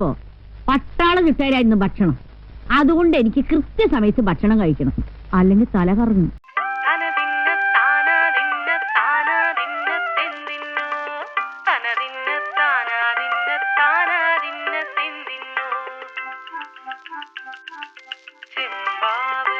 ഇപ്പോ പട്ടാളം കിട്ടായിരുന്നു ഭക്ഷണം. അതുകൊണ്ട് എനിക്ക് കൃത്യസമയത്ത് ഭക്ഷണം കഴിക്കണം. അല്ലെങ്കിൽ തല കറങ്ങും. Zimbabwe.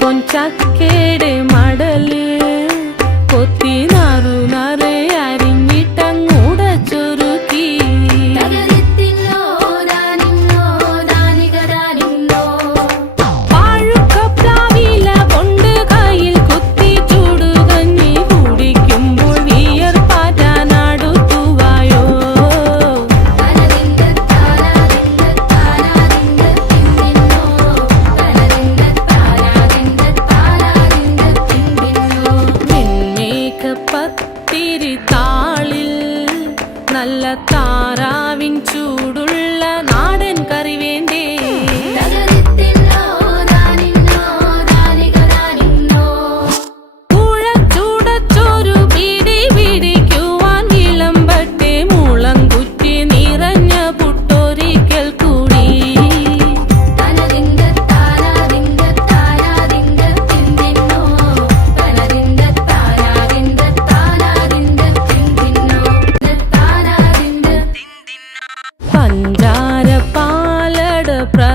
ಪೊಂಚ ಕೇಡೆ ಮಾಡಲಿ ಕೊತ್ತಿನ